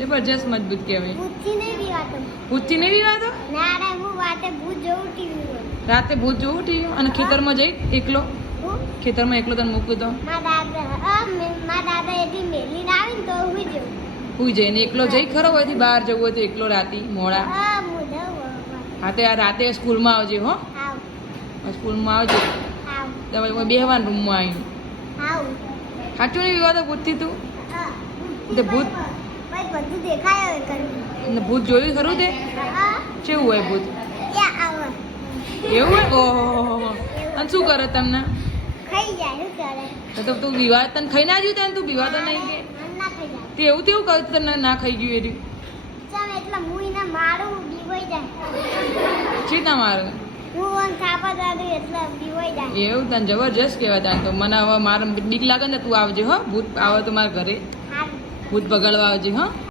જબરજસ્ત મજબૂત કહેવાય. ભૂતથી નહીં બીવાતો. ભૂતથી નહીં બીવાતો? ના રે હું વાતે ભૂત જોઉં ટીવી. રાતે ભૂત જોવું ટીવી અને ખેતરમાં જઈ એકલો હું ખેતરમાં એકલો તને મૂકું તો મારા દાદા એથી મેલીને આવીને તો હું જોઉં. હુઈ જઈને એકલો જઈ ખરો હોયથી બહાર જવું હોય તો એકલો રાતે મોડા. હું જઉં. હા તો આ રાતે સ્કૂલમાં આવજે હો. આવ સ્કૂલમાં આવજે આવ તમારે બેહવાનું રૂમમાં આવીને. આવ. સાચું નહીં વિવાદો ભૂતથી તું? તે ભૂત ભાઈ બધું દેખાય હવે કર્યું. અને ભૂત જોયું ખરું તે કેવું હોય ભૂત? ક્યાં આવે એવું હોય? ઓહો. અને શું કરે તમને? ખાઈ જાય શું કરે. તો તું વિવાદ તને ખાઈ ના જ્યું તને તું વિવાદ નહીં કે ના ખાઈ જાય. તે એવું તેવું કહ્યું તને ના ખાઈ ગયું એ રહ્યું? ચાલ એટલે હું એને મારું બીવાઈ જાય. છે ના મારું હું ઓન થાપા દાદુ એટલે બીવાઈ જાય. એવું તને જબરજસ્ત કહેવાય તને તો. મને હવે મારે બીક લાગે ને તું આવજે હો. ભૂત આવે તો મારા ઘરે હારું. ભૂત બગાડવા આવજે હો.